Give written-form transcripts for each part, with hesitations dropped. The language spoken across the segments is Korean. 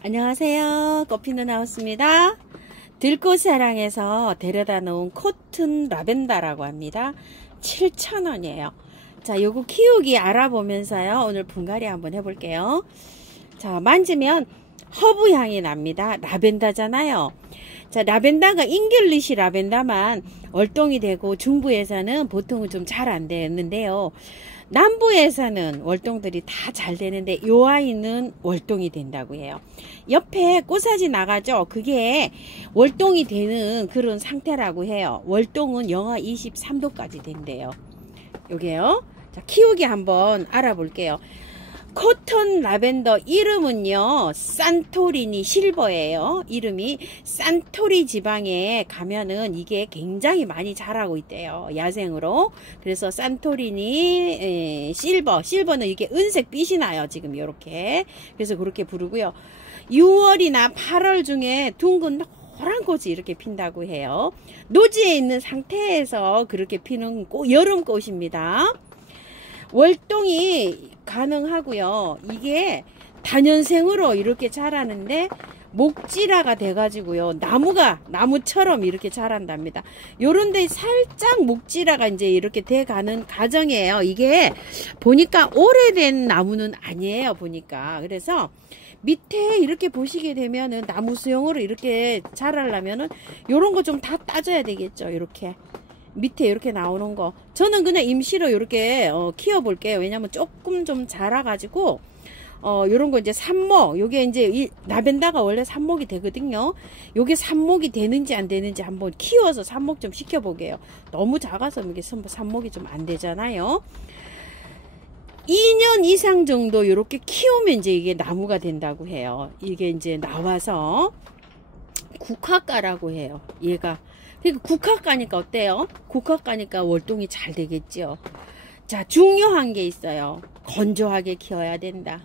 안녕하세요. 꽃피는 하우스입니다. 들꽃사랑에서 데려다 놓은 코튼 라벤더라고 합니다. 7,000원이에요. 자, 요거 키우기 알아보면서요. 오늘 분갈이 한번 해볼게요. 자, 만지면 허브 향이 납니다. 라벤더잖아요. 자, 라벤더가 잉글리시 라벤더만 월동이 되고 중부에서는 보통은 좀 잘 안 되는데요. 남부에서는 월동들이 다 잘 되는데 요 아이는 월동이 된다고 해요. 옆에 꽃사지 나가죠. 그게 월동이 되는 그런 상태라고 해요. 월동은 영하 23도까지 된대요. 요게요. 자, 키우기 한번 알아볼게요. 코튼 라벤더 이름은요, 산토리니 실버예요. 이름이 산토리 지방에 가면은 이게 굉장히 많이 자라고 있대요. 야생으로. 그래서 산토리니 실버는 이게 은색 빛이 나요. 지금 이렇게. 그래서 그렇게 부르고요. 6월이나 8월 중에 둥근 노란 꽃이 이렇게 핀다고 해요. 노지에 있는 상태에서 그렇게 피는 여름 꽃입니다. 월동이 가능하고요. 이게 단연생으로 이렇게 자라는데 목지라가 돼가지고요. 나무처럼 이렇게 자란답니다. 요런데 살짝 목지라가 이제 이렇게 돼가는 과정이에요. 이게 보니까 오래된 나무는 아니에요. 보니까. 그래서 밑에 이렇게 보시게 되면은 나무 수용으로 이렇게 자라려면은 요런 거 좀 다 따줘야 되겠죠. 이렇게. 밑에 이렇게 나오는 거 저는 그냥 임시로 이렇게 키워 볼게요. 왜냐면 조금 좀 자라 가지고 요런 거 이제 삽목, 요게 이제 이 라벤더가 원래 삽목이 되거든요. 요게 삽목이 되는지 안 되는지 한번 키워서 삽목 좀 시켜 보게요. 너무 작아서 이게 삽목이 좀 안 되잖아요. 2년 이상 정도 이렇게 키우면 이제 이게 나무가 된다고 해요. 이게 이제 나와서 국화가라고 해요. 얘가. 그러니까 국화가니까 어때요? 국화가니까 월동이 잘 되겠죠. 자, 중요한 게 있어요. 건조하게 키워야 된다.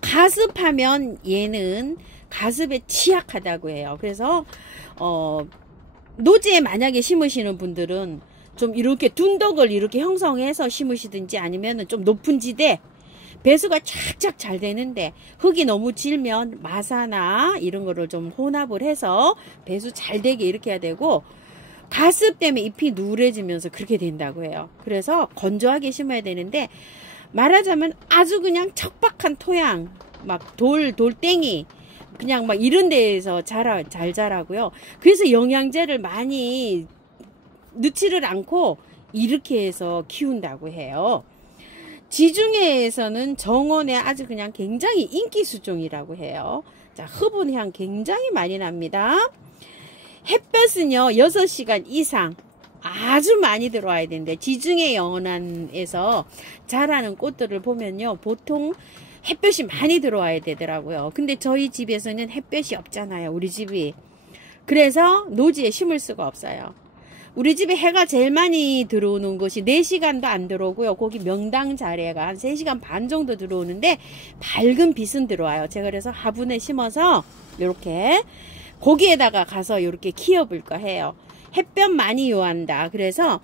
가습하면 얘는 가습에 취약하다고 해요. 그래서 노지에 만약에 심으시는 분들은 좀 이렇게 둔덕을 이렇게 형성해서 심으시든지 아니면은 좀 높은 지대 배수가 착착 잘 되는데 흙이 너무 질면 마사나 이런 거를 좀 혼합을 해서 배수 잘 되게 이렇게 해야 되고 가습 때문에 잎이 누래지면서 그렇게 된다고 해요. 그래서 건조하게 심어야 되는데 말하자면 아주 그냥 척박한 토양 막 돌땡이 그냥 막 이런 데에서 잘 자라고요. 그래서 영양제를 많이 넣지를 않고 이렇게 해서 키운다고 해요. 지중해에서는 정원에 아주 그냥 굉장히 인기 수종이라고 해요. 자, 흡은 향 굉장히 많이 납니다. 햇볕은요 6시간 이상 아주 많이 들어와야 되는데 지중해 연안에서 자라는 꽃들을 보면요 보통 햇볕이 많이 들어와야 되더라고요. 근데 저희 집에서는 햇볕이 없잖아요. 우리 집이. 그래서 노지에 심을 수가 없어요. 우리 집에 해가 제일 많이 들어오는 곳이 4시간도 안 들어오고요. 거기 명당 자리가 한 3시간 반 정도 들어오는데 밝은 빛은 들어와요. 제가 그래서 화분에 심어서 이렇게 거기에다가 가서 이렇게 키워볼까 해요. 햇볕 많이 요한다. 그래서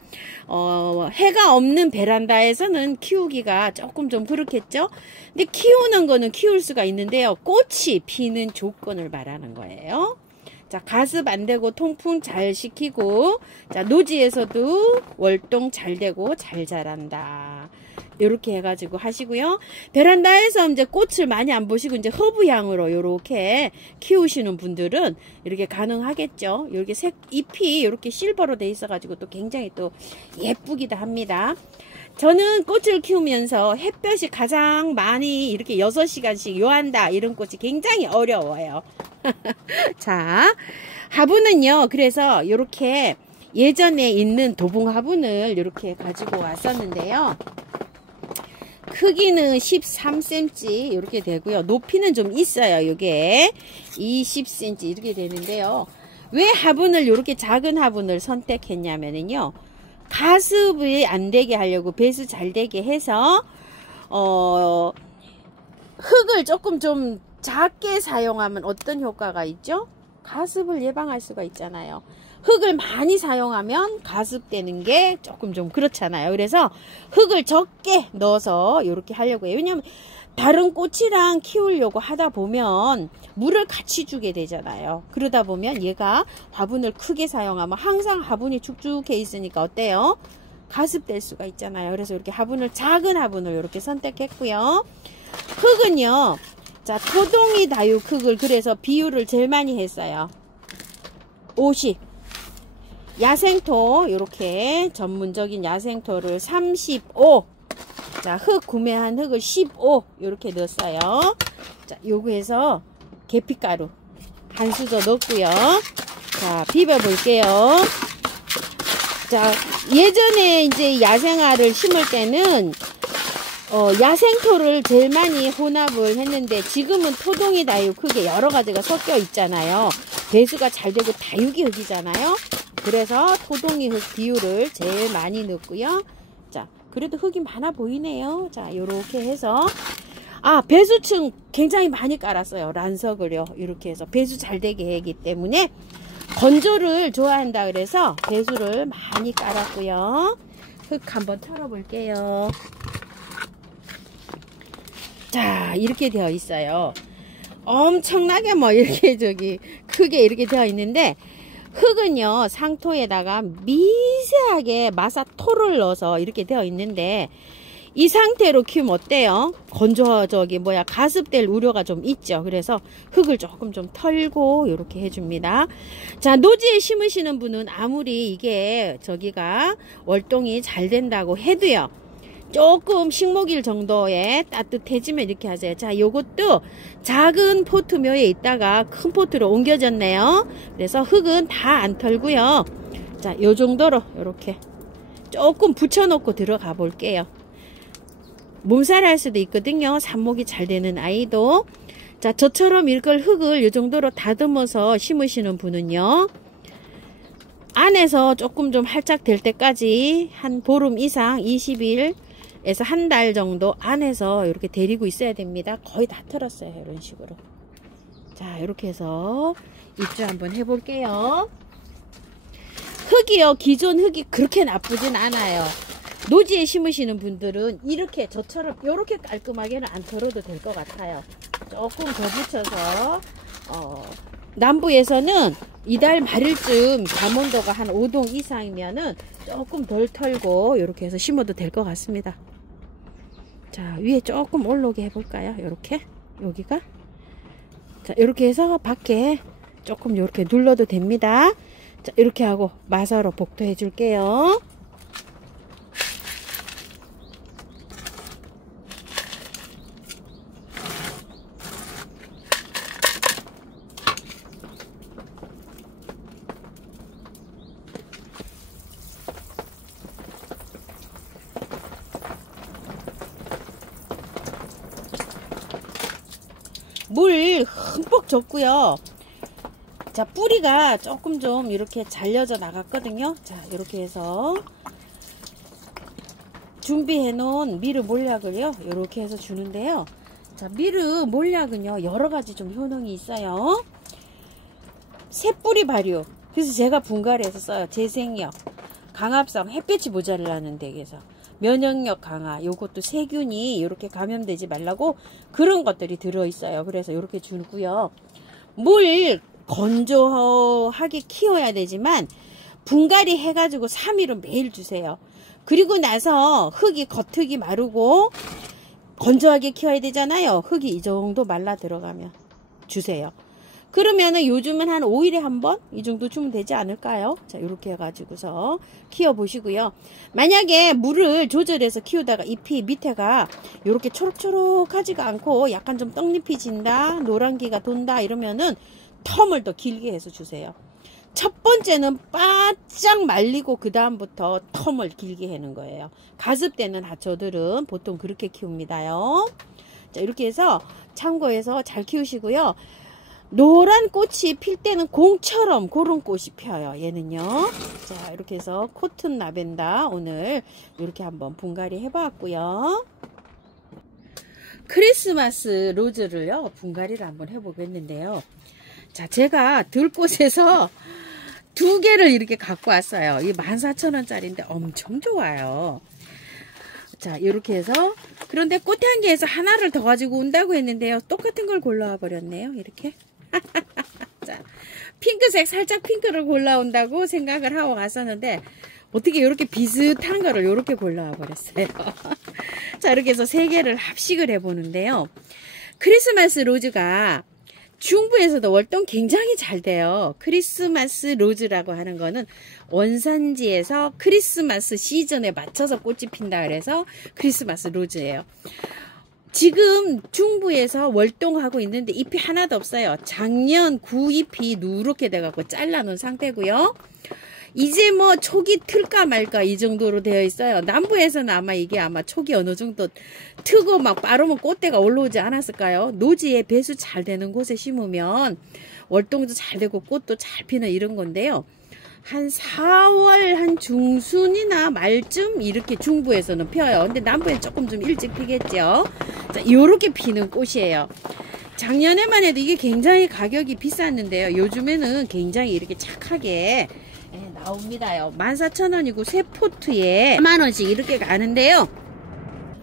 해가 없는 베란다에서는 키우기가 조금 좀 그렇겠죠. 근데 키우는 거는 키울 수가 있는데요. 꽃이 피는 조건을 말하는 거예요. 자, 가습 안 되고 통풍 잘 시키고 자, 노지에서도 월동 잘 되고 잘 자란다. 이렇게 해가지고 하시고요. 베란다에서 이제 꽃을 많이 안 보시고 이제 허브향으로 이렇게 키우시는 분들은 이렇게 가능하겠죠. 이렇게 잎이 이렇게 실버로 돼 있어가지고 또 굉장히 또 예쁘기도 합니다. 저는 꽃을 키우면서 햇볕이 가장 많이 이렇게 6시간씩 요한다 이런 꽃이 굉장히 어려워요. 자, 화분은요 그래서 이렇게 예전에 있는 도봉 화분을 이렇게 가지고 왔었는데요. 크기는 13cm 이렇게 되고요. 높이는 좀 있어요. 이게 20cm 이렇게 되는데요. 왜 화분을 이렇게 작은 화분을 선택했냐면요. 가습이 안 되게 하려고 배수 잘 되게 해서 흙을 조금 좀 작게 사용하면 어떤 효과가 있죠? 가습을 예방할 수가 있잖아요. 흙을 많이 사용하면 가습되는 게 조금 좀 그렇잖아요. 그래서 흙을 적게 넣어서 이렇게 하려고 해요. 왜냐면 다른 꽃이랑 키우려고 하다 보면 물을 같이 주게 되잖아요. 그러다 보면 얘가 화분을 크게 사용하면 항상 화분이 축축해 있으니까 어때요? 가습될 수가 있잖아요. 그래서 이렇게 화분을, 작은 화분을 이렇게 선택했고요. 흙은요, 자, 토동이 다육 흙을, 그래서 비율을 제일 많이 했어요. 50. 야생토, 이렇게 전문적인 야생토를 35. 자, 흙 구매한 흙을 15 이렇게 넣었어요. 자, 요거에서 계피가루 한 수저 넣고요. 자, 비벼 볼게요. 자, 예전에 이제 야생화를 심을 때는 야생토를 제일 많이 혼합을 했는데, 지금은 토동이 다육 흙에 여러 가지가 섞여 있잖아요. 배수가 잘 되고 다육이 흙이잖아요. 그래서 토동이 흙 비율을 제일 많이 넣고요. 자, 그래도 흙이 많아 보이네요. 자, 요렇게 해서, 배수층 굉장히 많이 깔았어요. 란석을요. 이렇게 해서 배수 잘 되게 하기 때문에, 건조를 좋아한다 그래서 배수를 많이 깔았고요. 흙 한번 털어볼게요. 자, 이렇게 되어 있어요. 엄청나게 뭐 이렇게 크게 이렇게 되어 있는데, 흙은요, 상토에다가 미세하게 마사토를 넣어서 이렇게 되어 있는데, 이 상태로 키우면 어때요? 가습될 우려가 좀 있죠. 그래서 흙을 조금 좀 털고 이렇게 해줍니다. 자, 노지에 심으시는 분은 아무리 이게 월동이 잘 된다고 해도요, 조금 식목일 정도에 따뜻해지면 이렇게 하세요. 자, 요것도 작은 포트묘에 있다가 큰 포트로 옮겨졌네요. 그래서 흙은 다 안 털고요. 자, 요 정도로 이렇게 조금 붙여놓고 들어가 볼게요. 몸살 할 수도 있거든요. 삽목이 잘 되는 아이도. 자, 저처럼 이걸 흙을 요 정도로 다듬어서 심으시는 분은요, 안에서 조금 좀 활짝 될 때까지 한 보름 이상, 20일에서 한 달 정도 안에서 이렇게 데리고 있어야 됩니다. 거의 다 털었어요. 이런 식으로. 자, 이렇게 해서 입주 한번 해볼게요. 흙이요, 기존 흙이 그렇게 나쁘진 않아요. 노지에 심으시는 분들은 이렇게 저처럼 이렇게 깔끔하게는 안 털어도 될 것 같아요. 조금 더 붙여서, 남부에서는 이달 말일쯤 잠온도가 한 5도 이상이면은 조금 덜 털고 이렇게 해서 심어도 될 것 같습니다. 자, 위에 조금 올라오게 해볼까요? 이렇게, 여기가. 자, 이렇게 해서 밖에 조금 이렇게 눌러도 됩니다. 자, 이렇게 하고 마사로 복도해 줄게요. 물 흠뻑 줬고요. 자, 뿌리가 조금 좀 이렇게 잘려져 나갔거든요. 자, 이렇게 해서 준비해 놓은 미르 몰약을요, 이렇게 해서 주는데요. 자, 미르 몰약은요, 여러 가지 좀 효능이 있어요. 새뿌리 발효. 그래서 제가 분갈이해서 써요. 재생력, 강압성, 햇볕이 모자라는 데에서 면역력 강화, 요것도 세균이 이렇게 감염되지 말라고 그런 것들이 들어있어요. 그래서 이렇게 주고요. 물 건조하게 키워야 되지만 분갈이 해가지고 3일은 매일 주세요. 그리고 나서 겉흙이 마르고 건조하게 키워야 되잖아요. 흙이 이 정도 말라 들어가면 주세요. 그러면은 요즘은 한 5일에 한 번 이 정도 주면 되지 않을까요? 자, 이렇게 해가지고서 키워 보시고요. 만약에 물을 조절해서 키우다가 잎이 밑에가 이렇게 초록초록하지가 않고 약간 좀 떡잎이 진다, 노란기가 돈다 이러면은 텀을 더 길게 해서 주세요. 첫 번째는 바짝 말리고 그 다음부터 텀을 길게 하는 거예요. 가습되는 하초들은 보통 그렇게 키웁니다요. 자, 이렇게 해서 참고해서 잘 키우시고요. 노란 꽃이 필 때는 공처럼 그런 꽃이 펴요. 얘는요. 자, 이렇게 해서 코튼 라벤더 오늘 이렇게 한번 분갈이 해봤고요. 크리스마스 로즈를요, 분갈이를 한번 해보겠는데요. 자, 제가 들꽃에서 2개를 이렇게 갖고 왔어요. 이 14,000원짜리인데 엄청 좋아요. 자, 이렇게 해서. 그런데 꽃향기에서 하나를 더 가지고 온다고 했는데요. 똑같은 걸 골라와 버렸네요. 이렇게. 자, 핑크색 살짝 핑크를 골라온다고 생각을 하고 갔었는데 어떻게 이렇게 비슷한 거를 이렇게 골라와 버렸어요. 자, 이렇게 해서 세 개를 합식을 해보는데요. 크리스마스 로즈가 중부에서도 월동 굉장히 잘 돼요. 크리스마스 로즈라고 하는 거는 원산지에서 크리스마스 시즌에 맞춰서 꽃이 핀다 그래서 크리스마스 로즈예요. 지금 중부에서 월동하고 있는데 잎이 하나도 없어요. 작년 구잎이 누렇게 돼갖고 잘라놓은 상태고요. 이제 뭐 촉이 틀까 말까 이 정도로 되어 있어요. 남부에서는 아마 이게 아마 촉이 어느 정도 트고 막 빠르면 꽃대가 올라오지 않았을까요? 노지에 배수 잘 되는 곳에 심으면 월동도 잘 되고 꽃도 잘 피는 이런 건데요. 한 4월 한 중순이나 말쯤 이렇게 중부에서는 펴요. 근데 남부엔 조금 좀 일찍 피겠죠. 자, 요렇게 피는 꽃이에요. 작년에만 해도 이게 굉장히 가격이 비쌌는데요. 요즘에는 굉장히 이렇게 착하게 나옵니다요. 14,000원이고 세 포트에 4만원씩 이렇게 가는데요.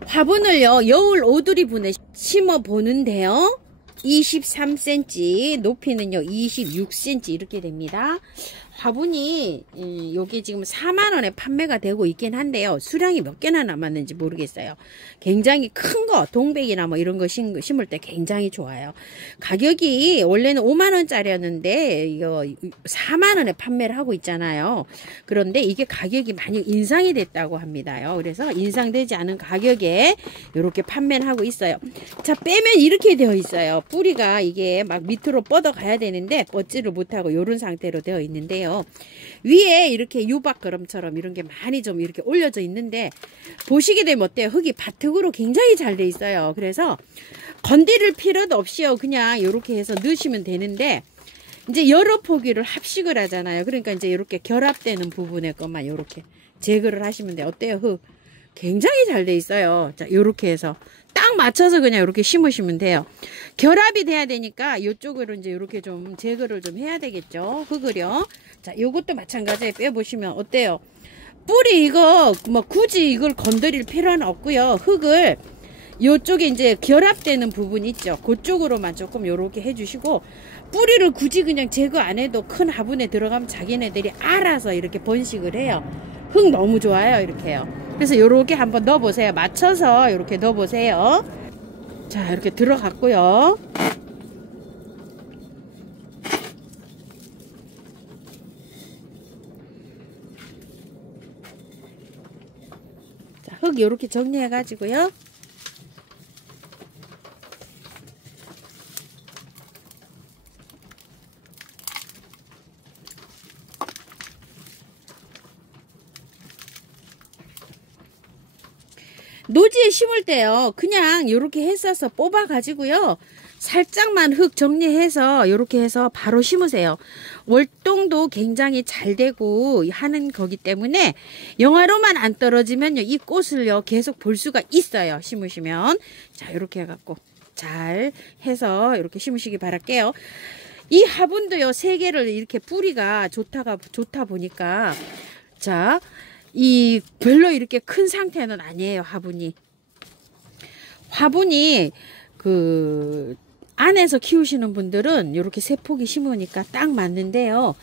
화분을요 여울 오두리 분에 심어 보는데요. 23cm, 높이는요 26cm 이렇게 됩니다. 화분이 요게 지금 4만원에 판매가 되고 있긴 한데요. 수량이 몇 개나 남았는지 모르겠어요. 굉장히 큰 거 동백이나 뭐 이런 거 심을 때 굉장히 좋아요. 가격이 원래는 5만원짜리였는데 이거 4만원에 판매를 하고 있잖아요. 그런데 이게 가격이 많이 인상이 됐다고 합니다요. 그래서 인상되지 않은 가격에 이렇게 판매를 하고 있어요. 자, 빼면 이렇게 되어 있어요. 뿌리가 이게 막 밑으로 뻗어 가야 되는데 뻗지를 못하고 이런 상태로 되어 있는데요. 위에 이렇게 유박그럼처럼 이런 게 많이 좀 이렇게 올려져 있는데 보시게 되면 어때요? 흙이 바특으로 굉장히 잘 돼 있어요. 그래서 건드릴 필요도 없이요. 그냥 이렇게 해서 넣으시면 되는데 이제 여러 포기를 합식을 하잖아요. 그러니까 이제 이렇게 결합되는 부분의 것만 이렇게 제거를 하시면 돼요. 어때요? 흙 굉장히 잘 돼 있어요. 자, 이렇게 해서 딱 맞춰서 그냥 이렇게 심으시면 돼요. 결합이 돼야 되니까 이쪽으로 이제 이렇게 좀 제거를 좀 해야 되겠죠. 흙을요. 자, 요것도 마찬가지에 빼보시면 어때요? 뿌리 이거 뭐 굳이 이걸 건드릴 필요는 없고요. 흙을 요쪽에 이제 결합되는 부분 있죠. 그쪽으로만 조금 요렇게 해주시고 뿌리를 굳이 그냥 제거 안 해도 큰 화분에 들어가면 자기네들이 알아서 이렇게 번식을 해요. 흙 너무 좋아요. 이렇게요. 그래서 요렇게 한번 넣어보세요. 맞춰서 이렇게 넣어보세요. 자, 이렇게 들어갔고요. 자, 흙 요렇게 정리해 가지고요. 노지에 심을 때요 그냥 요렇게 했어서 뽑아 가지고요 살짝만 흙 정리해서 요렇게 해서 바로 심으세요. 월동도 굉장히 잘 되고 하는 거기 때문에 영하로만 안 떨어지면요 이 꽃을요 계속 볼 수가 있어요. 심으시면 자 요렇게 해갖고 잘 해서 이렇게 심으시기 바랄게요. 이 화분도요 3개를 이렇게 뿌리가 좋다 보니까 자 이 별로 이렇게 큰 상태는 아니에요. 화분이 그 안에서 키우시는 분들은 이렇게 3포기 심으니까 딱 맞는데요.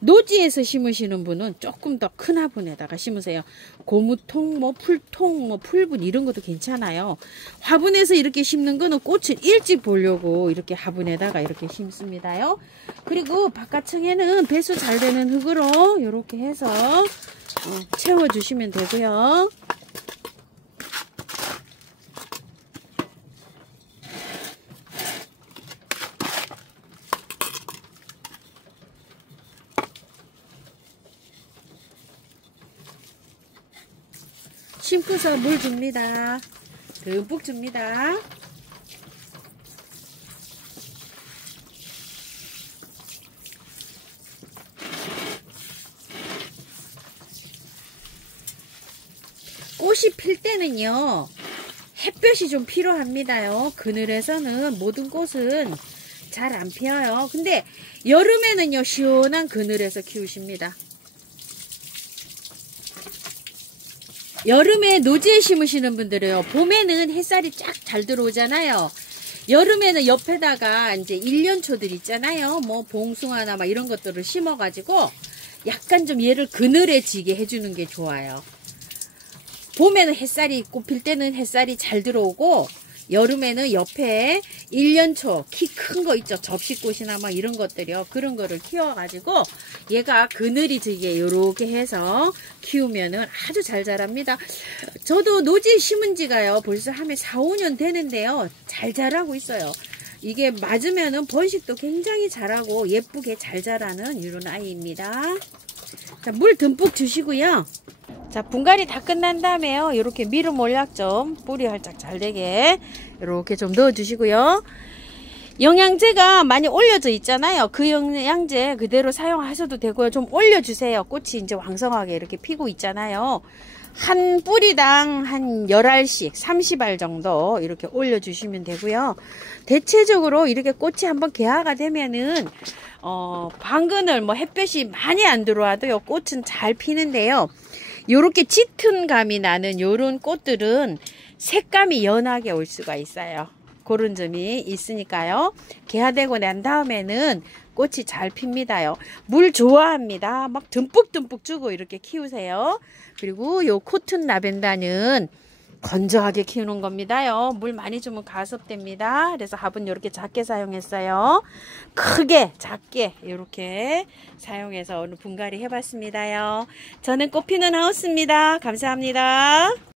노지에서 심으시는 분은 조금 더 큰 화분에다가 심으세요. 고무통, 뭐 풀통, 뭐 풀분 이런 것도 괜찮아요. 화분에서 이렇게 심는 거는 꽃을 일찍 보려고 이렇게 화분에다가 이렇게 심습니다요. 그리고 바깥층에는 배수 잘 되는 흙으로 이렇게 해서 채워주시면 되고요. 심고서 물 줍니다. 듬뿍 줍니다. 꽃이 필 때는요 햇볕이 좀 필요합니다요. 그늘에서는 모든 꽃은 잘 안 피어요. 근데 여름에는요 시원한 그늘에서 키우십니다. 여름에 노지에 심으시는 분들은요, 봄에는 햇살이 쫙 잘 들어오잖아요. 여름에는 옆에다가 이제 1년초들 있잖아요. 뭐 봉숭아나 막 이런 것들을 심어가지고 약간 좀 얘를 그늘해지게 해주는 게 좋아요. 봄에는 햇살이 꽃필 때는 햇살이 잘 들어오고, 여름에는 옆에 1년초 키 큰 거 있죠. 접시꽃이나 막 이런 것들이요. 그런 거를 키워가지고 얘가 그늘이 지게 요렇게 해서 키우면은 아주 잘 자랍니다. 저도 노지에 심은 지가요 벌써 한 4, 5년 되는데요. 잘 자라고 있어요. 이게 맞으면은 번식도 굉장히 잘하고 예쁘게 잘 자라는 이런 아이입니다. 자, 물 듬뿍 주시고요. 자, 분갈이 다 끝난 다음에요. 이렇게 미름 몰약 좀 뿌리 활짝 잘 되게 이렇게 좀 넣어 주시고요. 영양제가 많이 올려져 있잖아요. 그 영양제 그대로 사용하셔도 되고요. 좀 올려주세요. 꽃이 이제 왕성하게 이렇게 피고 있잖아요. 한 뿌리당 한 10알씩 30알 정도 이렇게 올려주시면 되고요. 대체적으로 이렇게 꽃이 한번 개화가 되면은 방근을 뭐 햇볕이 많이 안 들어와도요. 꽃은 잘 피는데요. 요렇게 짙은 감이 나는 요런 꽃들은 색감이 연하게 올 수가 있어요. 그런 점이 있으니까요. 개화되고 난 다음에는 꽃이 잘 핍니다요. 물 좋아합니다. 막 듬뿍듬뿍 주고 이렇게 키우세요. 그리고 요 코튼 라벤더는 건조하게 키우는 겁니다요. 물 많이 주면 가습됩니다. 그래서 화분 이렇게 작게 사용했어요. 크게 작게 이렇게 사용해서 오늘 분갈이 해봤습니다요. 저는 꽃피는 하우스입니다. 감사합니다.